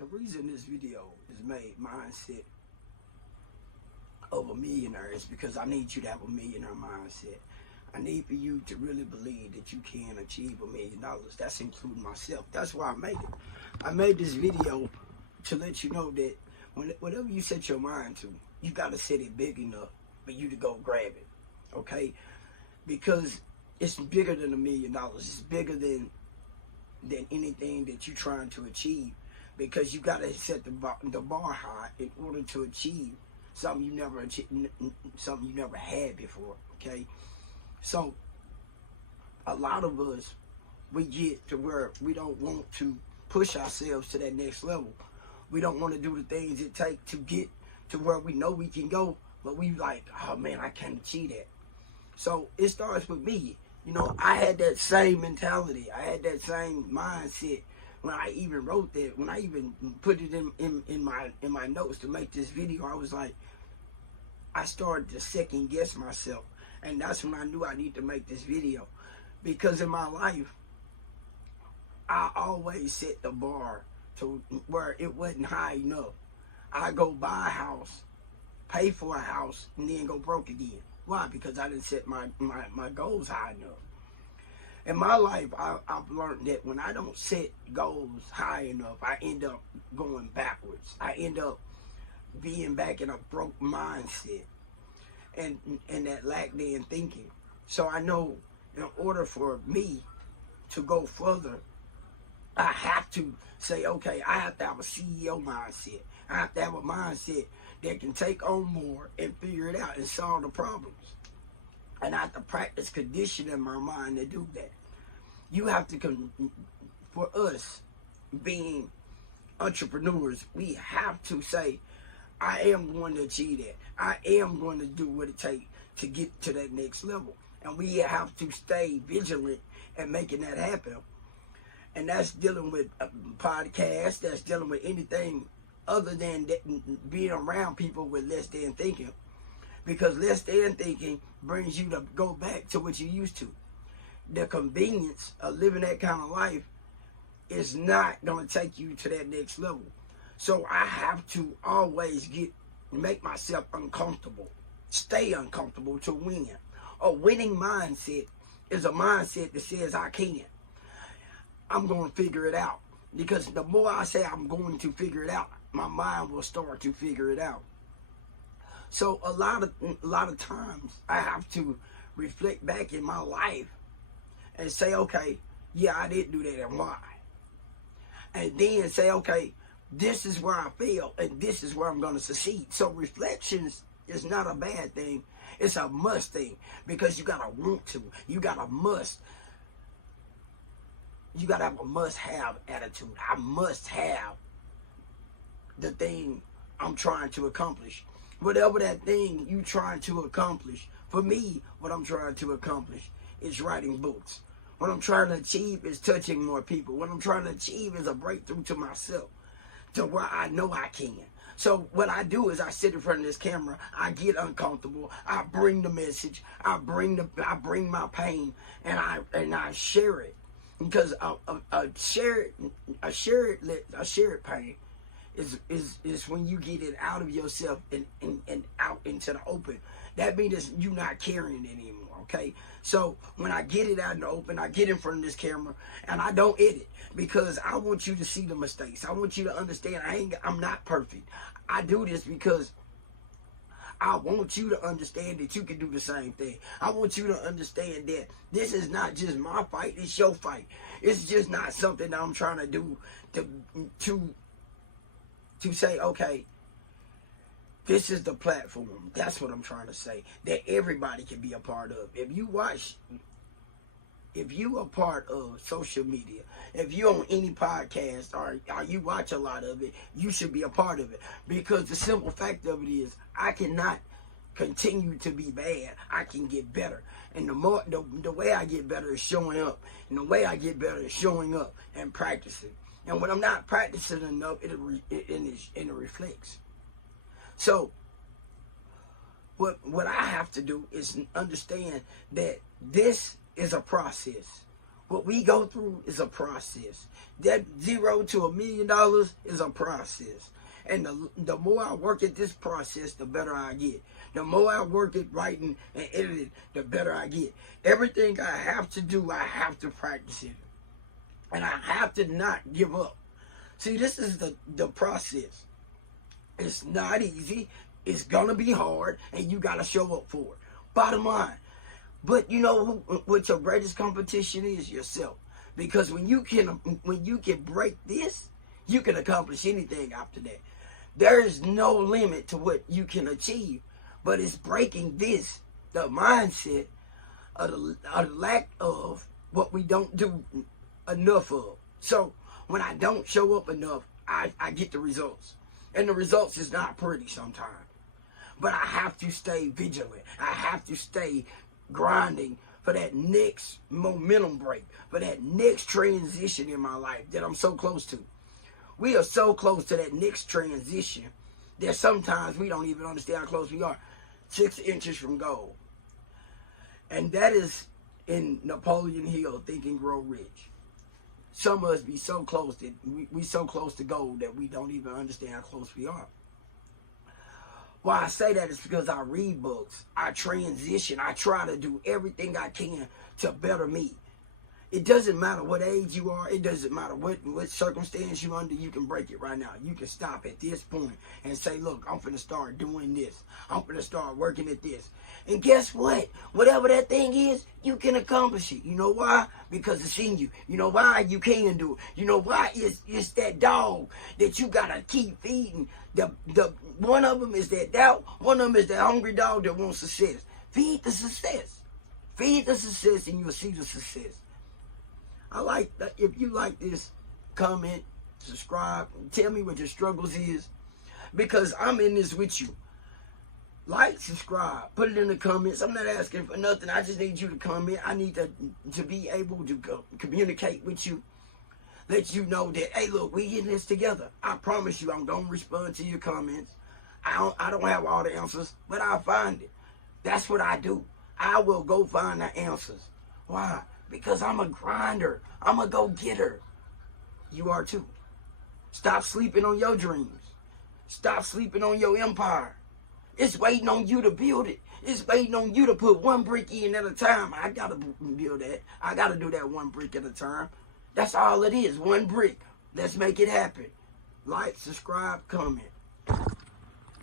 The reason this video is made mindset of a millionaire is because I need you to have a millionaire mindset. I need for you to really believe that you can achieve $1 million. That's including myself. That's why I made it. I made this video to let you know that whatever you set your mind to, you got to set it big enough for you to go grab it. Okay? Because it's bigger than $1 million. It's bigger than anything that you're trying to achieve. Because you got to set the bar high in order to achieve something you never had before. Okay? So, a lot of us, we get to where we don't want to push ourselves to that next level. We don't want to do the things it takes to get to where we know we can go, but we like, oh man, I can't achieve that. So, it starts with me. You know, I had that same mentality. I had that same mindset when I even wrote that. When I even put it in my notes to make this video, I was like, I started to second guess myself. And that's when I knew I need to make this video. Because in my life, I always set the bar to where it wasn't high enough. I go buy a house, pay for a house, and then go broke again. Why? Because I didn't set my goals high enough. In my life, I've learned that when I don't set goals high enough, I end up going backwards. I end up being back in a broke mindset and that lack in thinking. So I know in order for me to go further, I have to say, okay, I have to have a CEO mindset. I have to have a mindset that can take on more and figure it out and solve the problems. And I have to practice conditioning my mind to do that. You have to, for us being entrepreneurs, we have to say, I am going to achieve that. I am going to do what it takes to get to that next level. And we have to stay vigilant and making that happen. And that's dealing with podcasts, that's dealing with anything other than being around people with less than thinking. Because less than thinking brings you to go back to what you used to. The convenience of living that kind of life is not going to take you to that next level. So I have to always make myself uncomfortable, stay uncomfortable to win. A winning mindset is a mindset that says I can. I'm going to figure it out. Because the more I say I'm going to figure it out, my mind will start to figure it out. So a lot of times I have to reflect back in my life and say, okay, yeah, I did do that and why? And then say, okay, this is where I failed and this is where I'm going to succeed. So reflections is not a bad thing. It's a must thing because you got to want to. You got to must. You got to have a must-have attitude. I must have the thing I'm trying to accomplish. Whatever that thing you trying to accomplish. For me, what I'm trying to accomplish is writing books. What I'm trying to achieve is touching more people. What I'm trying to achieve is a breakthrough to myself, to where I know I can. So what I do is I sit in front of this camera, I get uncomfortable, I bring the message, I bring my pain, and I share it. Because a shared pain is when you get it out of yourself and out into the open. That means you're not carrying it anymore. Okay, so when I get it out in the open, I get in front of this camera and I don't edit because I want you to see the mistakes. I want you to understand I'm not perfect. I do this because I want you to understand that you can do the same thing. I want you to understand that this is not just my fight, it's your fight. It's just not something that I'm trying to do to say, okay, this is the platform. That's what I'm trying to say. That everybody can be a part of. If you are part of social media, if you're on any podcast or you watch a lot of it, you should be a part of it. Because the simple fact of it is, I cannot continue to be bad. I can get better. And the way I get better is showing up. And the way I get better is showing up and practicing. And when I'm not practicing enough, it reflects. So, what I have to do is understand that this is a process. What we go through is a process. That $0 to $1 million is a process. And the more I work at this process, the better I get. The more I work at writing and editing, the better I get. Everything I have to do, I have to practice it. And I have to not give up. See, this is the process. It's not easy. It's going to be hard, and you got to show up for it. Bottom line. But you know what your greatest competition is? Yourself. Because when you can break this, you can accomplish anything after that. There is no limit to what you can achieve. But it's breaking this, the mindset of the lack of what we don't do enough of. So when I don't show up enough, I get the results. And the results is not pretty sometimes. But I have to stay vigilant. I have to stay grinding for that next momentum break, for that next transition in my life that I'm so close to. We are so close to that next transition that sometimes we don't even understand how close we are. 6 inches from goal. And that is in Napoleon Hill, Think and Grow Rich. Some of us be so close that we so close to goal that we don't even understand how close we are. Why I say that is because I read books, I transition, I try to do everything I can to better me. It doesn't matter what age you are, it doesn't matter what circumstance you're under, you can break it right now. You can stop at this point and say, look, I'm finna start doing this. I'm finna start working at this. And guess what? Whatever that thing is, you can accomplish it. You know why? Because it's in you. You know why? You can do it. You know why? It's that dog that you gotta keep feeding. The one of them is that doubt. One of them is that hungry dog that wants success. Feed the success. Feed the success and you'll see the success. I like that. If you like this, comment, subscribe, and tell me what your struggles is. Because I'm in this with you. Like, subscribe, put it in the comments. I'm not asking for nothing. I just need you to comment. I need to be able to communicate with you. Let you know that, hey, look, we in this together. I promise you I'm going to respond to your comments. I don't have all the answers, but I'll find it. That's what I do. I will go find the answers. Why? Because I'm a grinder. I'm a go-getter. You are too. Stop sleeping on your dreams. Stop sleeping on your empire. It's waiting on you to build it. It's waiting on you to put one brick in at a time. I got to build that. I got to do that one brick at a time. That's all it is. One brick. Let's make it happen. Like, subscribe, comment.